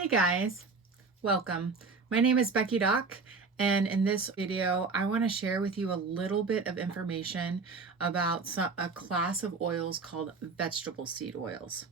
Hey guys, welcome. My name is Becky Doc, and in this video, I want to share with you a little bit of information about a class of oils called vegetable seed oils.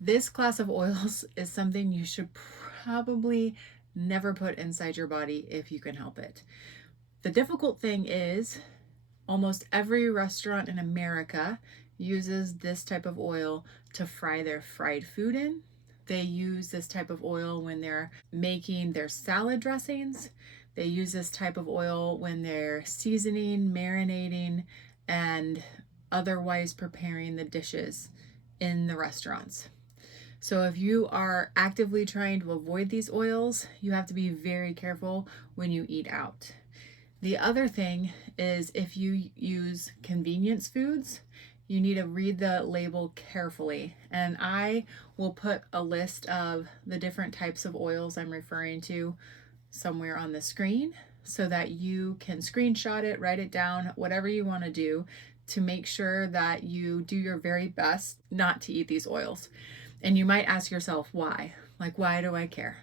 This class of oils is something you should probably never put inside your body if you can help it. The difficult thing is, almost every restaurant in America uses this type of oil to fry their fried food in. They use this type of oil when they're making their salad dressings. They use this type of oil when they're seasoning, marinating, and otherwise preparing the dishes in the restaurants. So if you are actively trying to avoid these oils, you have to be very careful when you eat out. The other thing is if you use convenience foods, you need to read the label carefully. And I will put a list of the different types of oils I'm referring to somewhere on the screen so that you can screenshot it, write it down, whatever you want to do to make sure that you do your very best not to eat these oils. And you might ask yourself, why? Like, why do I care?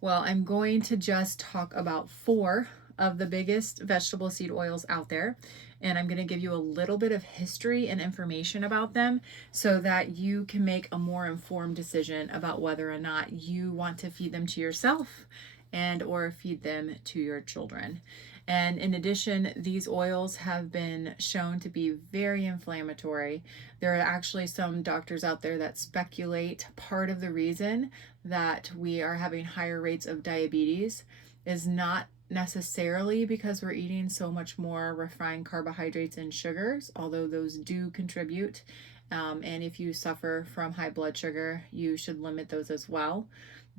Well, I'm going to just talk about 4 of the biggest vegetable seed oils out there, and I'm going to give you a little bit of history and information about them so that you can make a more informed decision about whether or not you want to feed them to yourself and or feed them to your children. And in addition, these oils have been shown to be very inflammatory. There are actually some doctors out there that speculate part of the reason that we are having higher rates of diabetes is not necessarily because we're eating so much more refined carbohydrates and sugars, although those do contribute. And if you suffer from high blood sugar, you should limit those as well.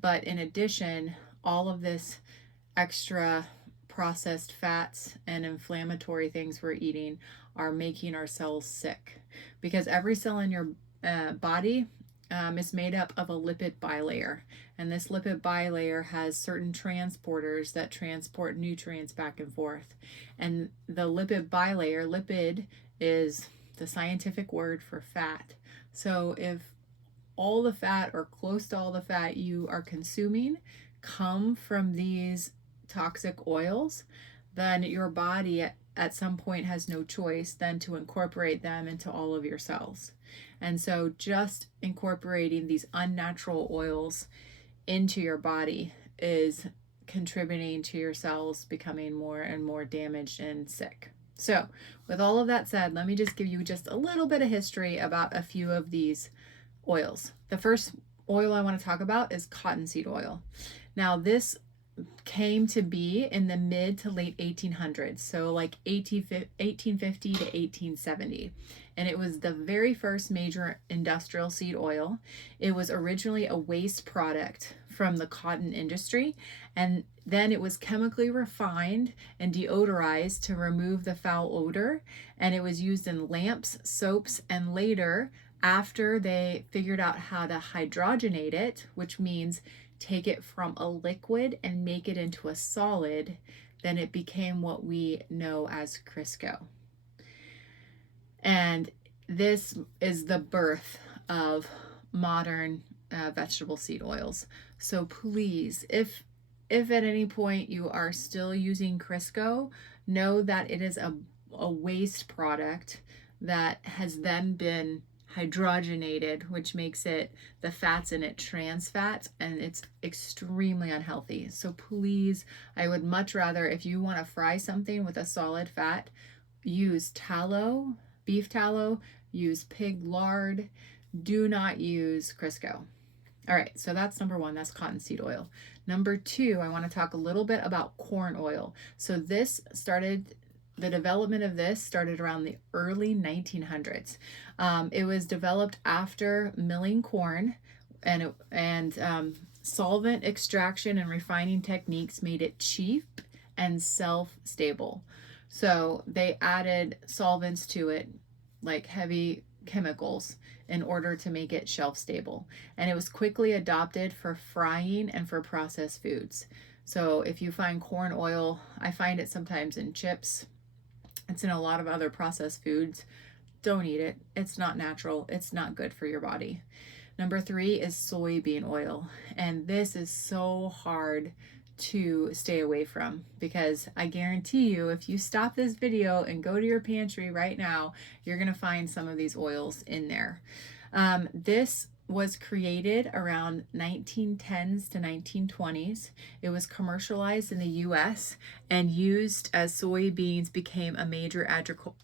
But in addition, all of this extra processed fats and inflammatory things we're eating are making our cells sick because every cell in your body is made up of a lipid bilayer. And this lipid bilayer has certain transporters that transport nutrients back and forth. And the lipid bilayer, lipid is the scientific word for fat. So if all the fat or close to all the fat you are consuming come from these toxic oils, then your body at some point has no choice than to incorporate them into all of your cells. And so just incorporating these unnatural oils into your body is contributing to your cells becoming more and more damaged and sick. So with all of that said, let me just give you just a little bit of history about a few of these oils. The first oil I want to talk about is cottonseed oil. Now this came to be in the mid to late 1800s, so like 1850 to 1870. And it was the very first major industrial seed oil. It was originally a waste product from the cotton industry, and then it was chemically refined and deodorized to remove the foul odor, and it was used in lamps, soaps, and later, after they figured out how to hydrogenate it, which means take it from a liquid and make it into a solid, then it became what we know as Crisco. And this is the birth of modern vegetable seed oils. So please, if at any point you are still using Crisco, know that it is a waste product that has then been hydrogenated, which makes it, the fats in it, trans fats, and it's extremely unhealthy. So please, I would much rather, if you want to fry something with a solid fat, use tallow, beef tallow, use pig lard. Do not use Crisco. All right, so that's number 1, that's cottonseed oil. Number 2, I want to talk a little bit about corn oil. So the development of this started around the early 1900s. It was developed after milling corn, and solvent extraction and refining techniques made it cheap and self-stable. So they added solvents to it, like heavy chemicals, in order to make it shelf stable. And it was quickly adopted for frying and for processed foods. So if you find corn oil, I find it sometimes in chips. It's in a lot of other processed foods. Don't eat it. It's not natural. It's not good for your body. Number 3 is soybean oil. And this is so hard to stay away from because I guarantee you, if you stop this video and go to your pantry right now, you're going to find some of these oils in there. This was created around 1910s to 1920s. It was commercialized in the US and used as soybeans became a major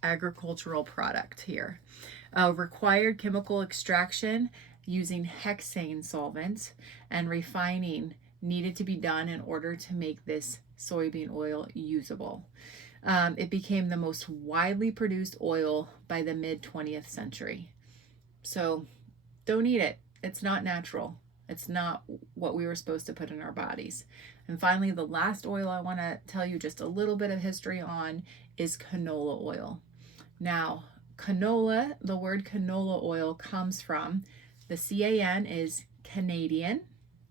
agricultural product here. Required chemical extraction using hexane solvents and refining needed to be done in order to make this soybean oil usable. It became the most widely produced oil by the mid 20th century. So don't eat it. It's not natural. It's not what we were supposed to put in our bodies. And finally, the last oil I want to tell you just a little bit of history on is canola oil. Now, canola, the word canola oil comes from the CAN is Canadian,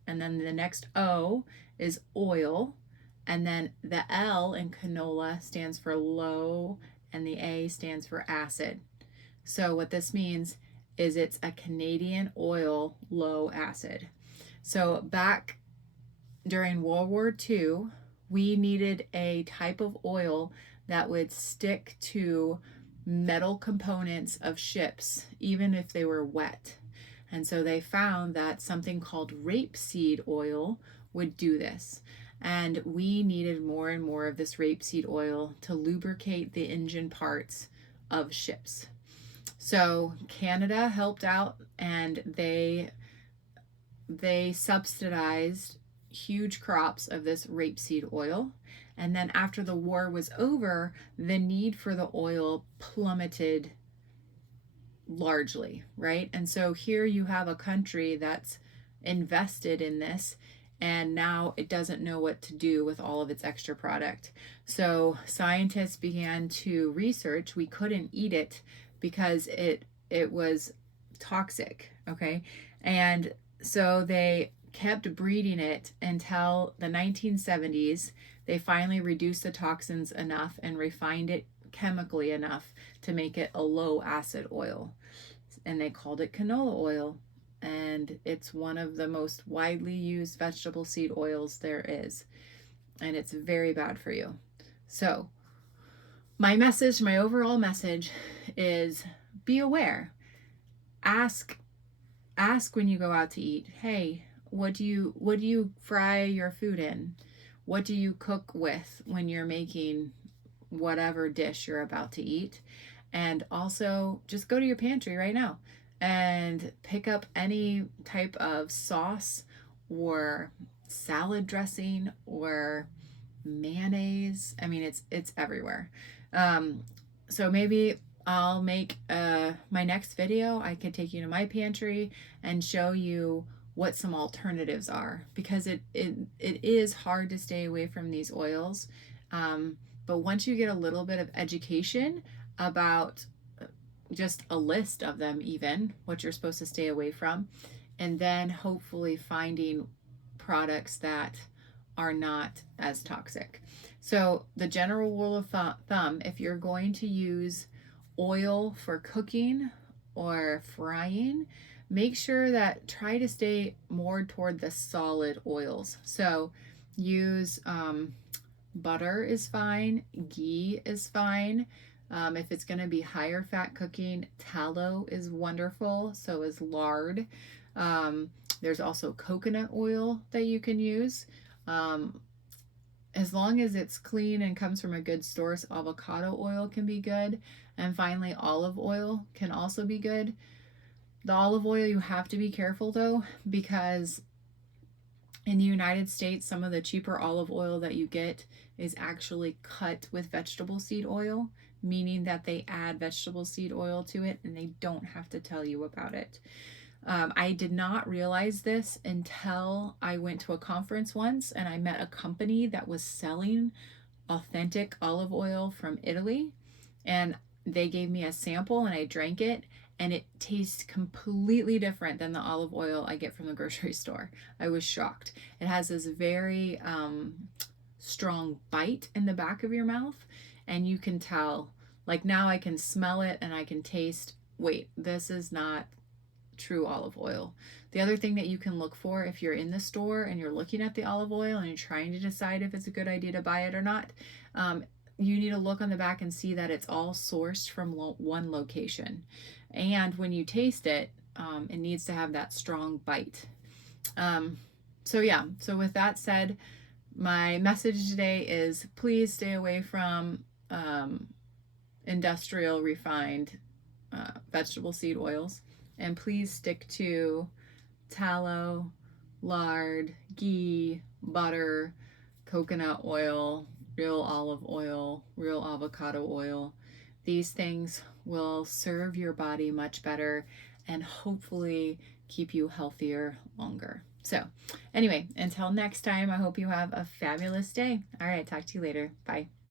and then the next O is oil, and then the L in canola stands for low, and the A stands for acid. So what this means is it's a Canadian oil low acid. So back during World War II, we needed a type of oil that would stick to metal components of ships, even if they were wet. And so they found that something called rapeseed oil would do this. And we needed more and more of this rapeseed oil to lubricate the engine parts of ships. So Canada helped out, and they subsidized huge crops of this rapeseed oil. And then after the war was over, the need for the oil plummeted largely, right? And so here you have a country that's invested in this, and now it doesn't know what to do with all of its extra product. So scientists began to research. We couldn't eat it because it was toxic, okay? And so they kept breeding it until the 1970s. They finally reduced the toxins enough and refined it chemically enough to make it a low acid oil. And they called it canola oil. And it's one of the most widely used vegetable seed oils there is. And it's very bad for you. So my message, my overall message is be aware. Ask when you go out to eat, hey, what do you fry your food in? What do you cook with when you're making whatever dish you're about to eat? And also just go to your pantry right now and pick up any type of sauce or salad dressing or mayonnaise. I mean, it's everywhere. So maybe I'll make my next video. I could take you to my pantry and show you what some alternatives are, because it is hard to stay away from these oils. But once you get a little bit of education about just a list of them, even what you're supposed to stay away from, and then hopefully finding products that are not as toxic. So the general rule of thumb, if you're going to use oil for cooking or frying, make sure that try to stay more toward the solid oils. So use butter is fine, ghee is fine. If it's going to be higher fat cooking, tallow is wonderful, so is lard. There's also coconut oil that you can use. As long as it's clean and comes from a good source, avocado oil can be good. And finally, olive oil can also be good. The olive oil, you have to be careful though, because in the United States, some of the cheaper olive oil that you get is actually cut with vegetable seed oil, meaning that they add vegetable seed oil to it and they don't have to tell you about it. I did not realize this until I went to a conference once and I met a company that was selling authentic olive oil from Italy, and they gave me a sample and I drank it, and it tastes completely different than the olive oil I get from the grocery store. I was shocked. It has this very strong bite in the back of your mouth, and you can tell, like now I can smell it and I can taste, wait, this is not true olive oil. The other thing that you can look for if you're in the store and you're looking at the olive oil and you're trying to decide if it's a good idea to buy it or not, you need to look on the back and see that it's all sourced from one location. And when you taste it, it needs to have that strong bite. So yeah, so with that said, my message today is please stay away from industrial refined vegetable seed oils, and please stick to tallow, lard, ghee, butter, coconut oil, real olive oil, real avocado oil. These things will serve your body much better and hopefully keep you healthier longer. So, anyway, until next time, I hope you have a fabulous day. All right, talk to you later. Bye.